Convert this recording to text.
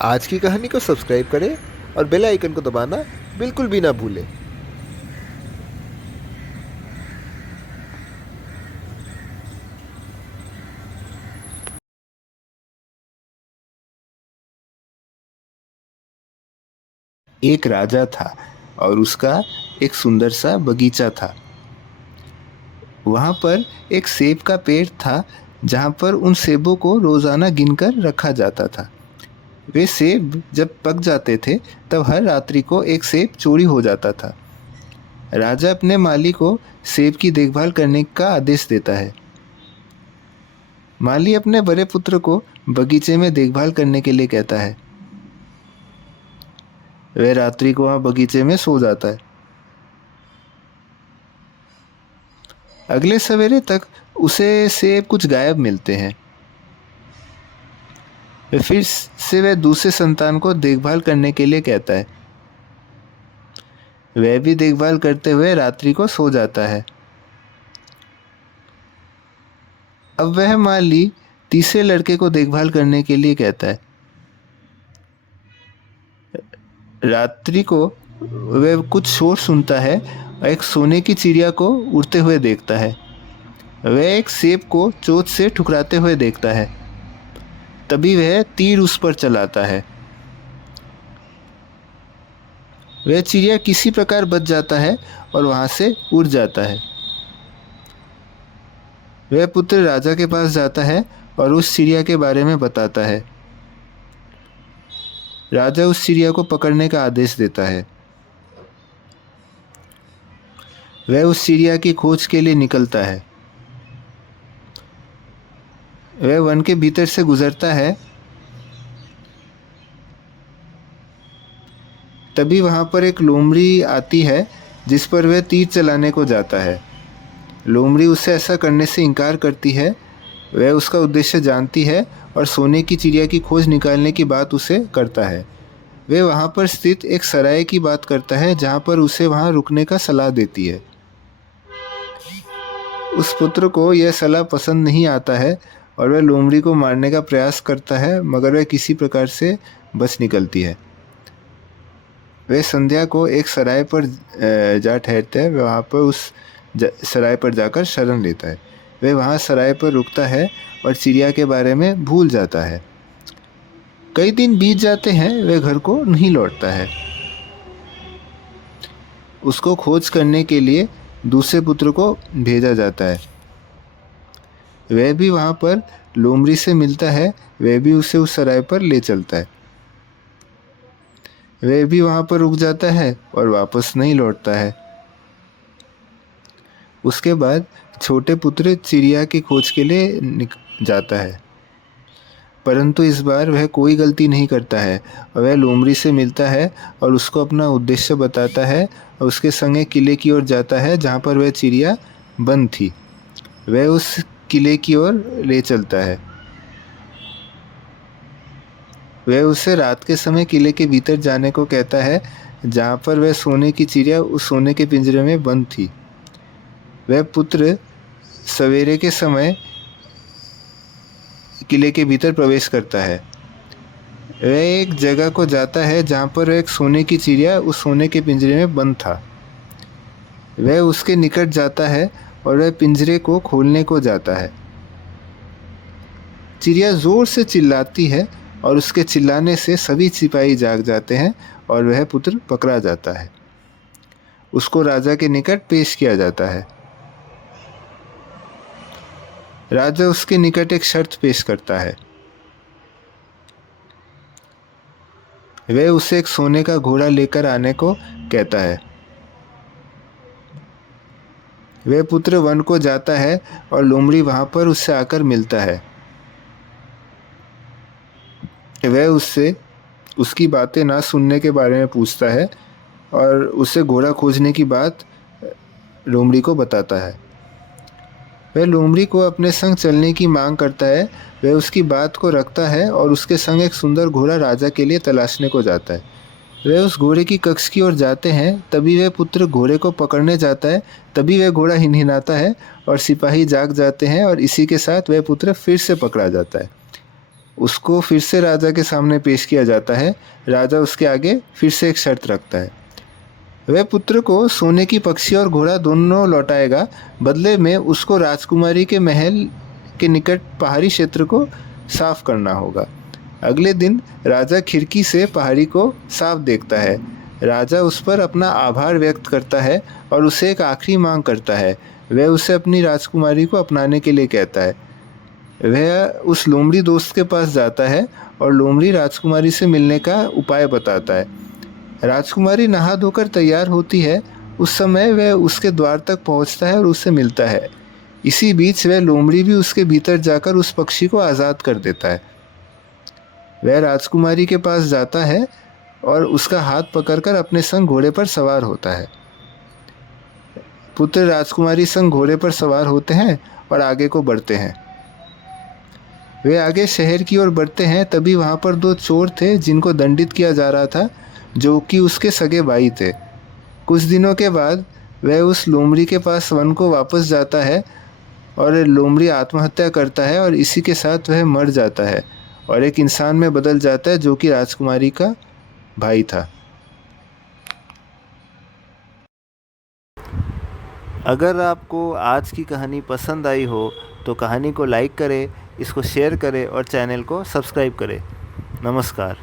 आज की कहानी को सब्सक्राइब करें और बेल आइकन को दबाना बिल्कुल भी ना भूलें। एक राजा था और उसका एक सुंदर सा बगीचा था। वहाँ पर एक सेब का पेड़ था जहाँ पर उन सेबों को रोजाना गिनकर रखा जाता था। वे सेब जब पक जाते थे तब हर रात्रि को एक सेब चोरी हो जाता था। राजा अपने माली को सेब की देखभाल करने का आदेश देता है। माली अपने बड़े पुत्र को बगीचे में देखभाल करने के लिए कहता है। वह रात्रि को वहाँ बगीचे में सो जाता है। अगले सवेरे तक उसे सेब कुछ गायब मिलते हैं। फिर से वह दूसरे संतान को देखभाल करने के लिए कहता है। वह भी देखभाल करते हुए रात्रि को सो जाता है। अब वह माली तीसरे लड़के को देखभाल करने के लिए कहता है। रात्रि को वह कुछ शोर सुनता है और एक सोने की चिड़िया को उड़ते हुए देखता है। वह एक सेब को चोंच से ठुकराते हुए देखता है। तभी वह तीर उस पर चलाता है। वह चिड़िया किसी प्रकार बच जाता है और वहां से उड़ जाता है। वह पुत्र राजा के पास जाता है और उस चिड़िया के बारे में बताता है। राजा उस चिड़िया को पकड़ने का आदेश देता है। वह उस चिड़िया की खोज के लिए निकलता है। वह वन के भीतर से गुजरता है। तभी वहां पर एक लोमड़ी आती है जिस पर वह तीर चलाने को जाता है। लोमड़ी उससे ऐसा करने से इनकार करती है। वह उसका उद्देश्य जानती है और सोने की चिड़िया की खोज निकालने की बात उसे करता है। वह वहां पर स्थित एक सराय की बात करता है जहां पर उसे वहां रुकने का सलाह देती है। उस पुत्र को यह सलाह पसंद नहीं आता है और वह लोमड़ी को मारने का प्रयास करता है, मगर वह किसी प्रकार से बच निकलती है। वह संध्या को एक सराय पर जा ठहरता है। वह वहाँ पर उस सराय पर जाकर शरण लेता है। वह वहाँ सराय पर रुकता है और चिड़िया के बारे में भूल जाता है। कई दिन बीत जाते हैं, वह घर को नहीं लौटता है। उसको खोज करने के लिए दूसरे पुत्र को भेजा जाता है। वह भी वहाँ पर लोमड़ी से मिलता है। वह भी उसे उस सराय पर ले चलता है। वह भी वहाँ पर रुक जाता है और वापस नहीं लौटता है। उसके बाद छोटे पुत्र चिड़िया की खोज के लिए जाता है, परंतु इस बार वह कोई गलती नहीं करता है। वह लोमड़ी से मिलता है और उसको अपना उद्देश्य बताता है और उसके संग किले की ओर जाता है जहाँ पर वह चिड़िया बंद थी। वह उस किले की ओर ले चलता है। वह उसे रात के समय किले के भीतर जाने को कहता है जहाँ पर वह सोने की चिड़िया उस सोने के पिंजरे में बंद थी। वह पुत्र सवेरे के समय किले के भीतर प्रवेश करता है। वह एक जगह को जाता है जहाँ पर एक सोने की चिड़िया उस सोने के पिंजरे में बंद था। वह उसके निकट जाता है और वह पिंजरे को खोलने को जाता है। चिड़िया जोर से चिल्लाती है और उसके चिल्लाने से सभी सिपाही जाग जाते हैं और वह पुत्र पकड़ा जाता है। उसको राजा के निकट पेश किया जाता है। राजा उसके निकट एक शर्त पेश करता है। वह उसे एक सोने का घोड़ा लेकर आने को कहता है। वह पुत्र वन को जाता है और लोमड़ी वहां पर उससे आकर मिलता है। वह उससे उसकी बातें ना सुनने के बारे में पूछता है और उसे घोड़ा खोजने की बात लोमड़ी को बताता है। वह लोमड़ी को अपने संग चलने की मांग करता है। वह उसकी बात को रखता है और उसके संग एक सुंदर घोड़ा राजा के लिए तलाशने को जाता है। वह उस घोड़े की कक्ष की ओर जाते हैं। तभी वह पुत्र घोड़े को पकड़ने जाता है। तभी वह घोड़ा हिनहिनाता है और सिपाही जाग जाते हैं और इसी के साथ वह पुत्र फिर से पकड़ा जाता है। उसको फिर से राजा के सामने पेश किया जाता है। राजा उसके आगे फिर से एक शर्त रखता है। वह पुत्र को सोने की पक्षी और घोड़ा दोनों लौटाएगा, बदले में उसको राजकुमारी के महल के निकट पहाड़ी क्षेत्र को साफ करना होगा। अगले दिन राजा खिड़की से पहाड़ी को साफ देखता है। राजा उस पर अपना आभार व्यक्त करता है और उसे एक आखिरी मांग करता है। वह उसे अपनी राजकुमारी को अपनाने के लिए कहता है। वह उस लोमड़ी दोस्त के पास जाता है और लोमड़ी राजकुमारी से मिलने का उपाय बताता है। राजकुमारी नहा धोकर तैयार होती है। उस समय वह उसके द्वार तक पहुंचता है और उससे मिलता है। इसी बीच वह लोमड़ी भी उसके भीतर जाकर उस पक्षी को आज़ाद कर देता है। वह राजकुमारी के पास जाता है और उसका हाथ पकड़कर अपने संग घोड़े पर सवार होता है। पुत्र राजकुमारी संग घोड़े पर सवार होते हैं और आगे को बढ़ते हैं। वे आगे शहर की ओर बढ़ते हैं, तभी वहाँ पर दो चोर थे जिनको दंडित किया जा रहा था, जो कि उसके सगे भाई थे। कुछ दिनों के बाद वह उस लोमड़ी के पास वन को वापस जाता है और लोमड़ी आत्महत्या करता है और इसी के साथ वह मर जाता है और एक इंसान में बदल जाता है जो कि राजकुमारी का भाई था। अगर आपको आज की कहानी पसंद आई हो तो कहानी को लाइक करें, इसको शेयर करें और चैनल को सब्सक्राइब करें। नमस्कार।